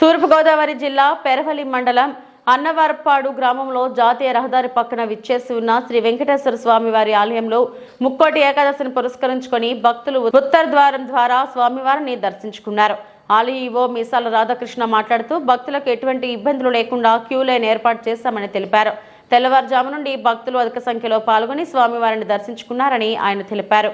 తూర్పుగోదావరి జిల్లా పెరవలి మండలం అన్నవరపాడు గ్రామంలో జాతీయ రహదారి పక్కన విచ్చేసి ఉన్న శ్రీ వెంకటేశ్వర స్వామి వారి ఆలయంలో ముక్కోటి ఏకాదశిని పురస్కరించుకొని భక్తులు ఉత్తర ద్వారం ద్వారా స్వామివారిని దర్శించుకున్నారు. ఆలయ ఈవో మీసాల రాధాకృష్ణ మాట్లాడుతూ భక్తులకు ఎటువంటి ఇబ్బందులు లేకుండా క్యూ లైన్ ఏర్పాటు చేశామని తెలిపారు. తెల్లవారుజాము నుండి భక్తులు అధిక సంఖ్యలో పాల్గొని స్వామివారిని దర్శించుకున్నారని ఆయన తెలిపారు.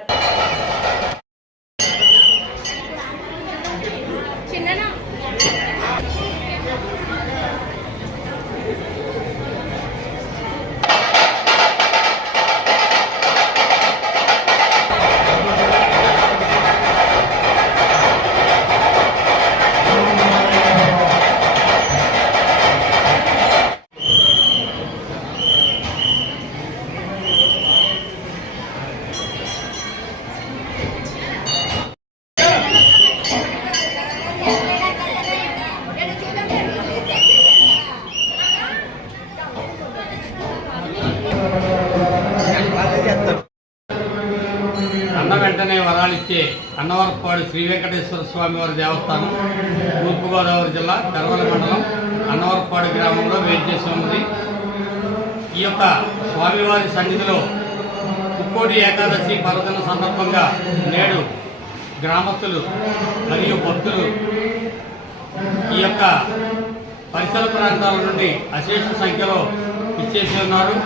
అన్న వెంటనే వరాలిచ్చే అన్నవరపాడు శ్రీ వెంకటేశ్వర స్వామి వారి దేవస్థానం తూర్పుగోదావరి జిల్లా పెరవలి మండలం అన్నవరపాడు గ్రామంలో వేయించేసి ఉన్నది. ఈ యొక్క స్వామివారి సన్నిధిలో ముక్కోటి ఏకాదశి పర్వదిన సందర్భంగా నేడు గ్రామస్తులు మరియు భక్తులు ఈ యొక్క పరిసర ప్రాంతాల నుండి అశేష సంఖ్యలో ఇచ్చేసి ఉన్నారు.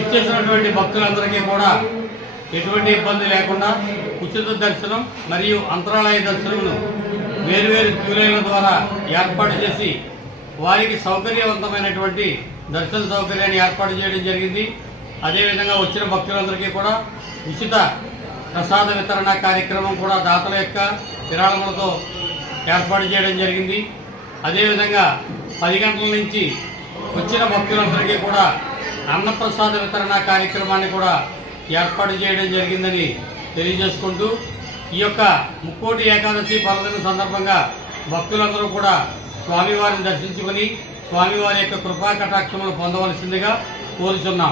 ఇచ్చేసినటువంటి భక్తులందరికీ కూడా ఎటువంటి ఇబ్బంది లేకుండా ఉచిత దర్శనం మరియు అంతరాలయ దర్శనమును వేరువేరు క్యూలైన్ల ద్వారా ఏర్పాటు చేసి వారికి సౌకర్యవంతమైనటువంటి దర్శన సౌకర్యాన్ని ఏర్పాటు చేయడం జరిగింది. అదేవిధంగా వచ్చిన భక్తులందరికీ కూడా ఉచిత ప్రసాద వితరణ కార్యక్రమం కూడా దాతల యొక్క విరాళములతో ఏర్పాటు చేయడం జరిగింది. అదేవిధంగా 10 గంటల నుంచి వచ్చిన భక్తులందరికీ కూడా అన్నప్రసాద వితరణ కార్యక్రమాన్ని కూడా ఏర్పాటు చేయడం జరిగిందని తెలియజేసుకుంటూ ఈ యొక్క ముక్కోటి ఏకాదశి పర్వదిన సందర్భంగా భక్తులందరూ కూడా స్వామివారిని దర్శించుకొని స్వామివారి యొక్క కృపా కటాక్షములు పొందవలసిందిగా కోరుచున్నాం.